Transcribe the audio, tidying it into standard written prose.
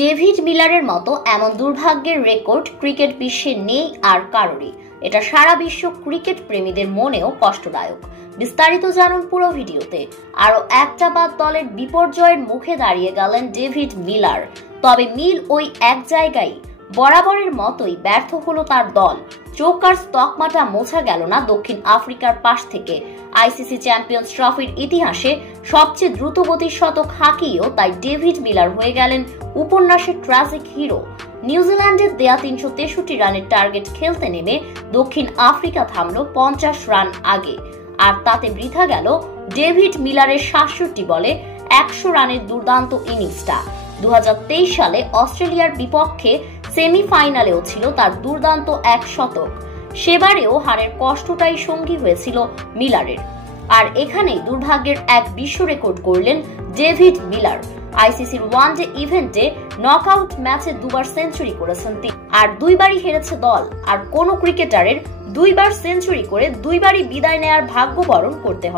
David মিলারের মতো এমন দুর্ভাগ্যের রেকর্ড ক্রিকেট বিশ্বে নেই আর কারোরই। এটা সারা বিশ্ব ক্রিকেট প্রেমীদের মনেও কষ্টদায়ক। বিস্তারিত জানুন পুরো ভিডিওতে। আরো একটা বাদ দলের বিপর্যয়ের মুখে দাঁড়িয়ে গেলেন ডেভিড মিলার। তবে মিল ওই এক জায়গায়, বরাবরের মতোই ব্যর্থ হলো তার দল। চোখ আর তকমাটা মোছা গেল না দক্ষিণ আফ্রিকার পাশ থেকে। আইসিসি চ্যাম্পিয়ন্স ট্রফির ইতিহাসে সবচেয়ে দ্রুতগতির শতক হাঁকিয়েও তাই ডেভিড মিলার হয়ে গেলেন উপন্যাসের ট্র্যাজিক হিরো। নিউজিল্যান্ডের দেয়া 363 রানের টার্গেট খেলতে নেমে দক্ষিণ আফ্রিকা থামল 50 রান আগে, আর তাতে বৃথা গেল ডেভিড মিলারের 67 বলে 100 রানের দুর্দান্ত ইনিংসটা। 2023 সালে অস্ট্রেলিয়ার বিপক্ষে সেমিফাইনালেও ছিল তার দুর্দান্ত এক শতক। সেবারেও হারের কষ্টটাই সঙ্গী হয়েছিল মিলারের। আর এখানেই দুর্ভাগ্যের এক বিশ্ব রেকর্ড করলেন ডেভিড মিলার। আইসিসির ওয়ানডে ইভেন্টে নকআউট ম্যাচে দুবার সেঞ্চুরি করেছেন তিনি, আর দুইবারই হেরেছে দল। আর কোন ক্রিকেটারের দুইবার সেঞ্চুরি করে দুইবারই বিদায় নেয়ার ভাগ্য বরণ করতে হয়।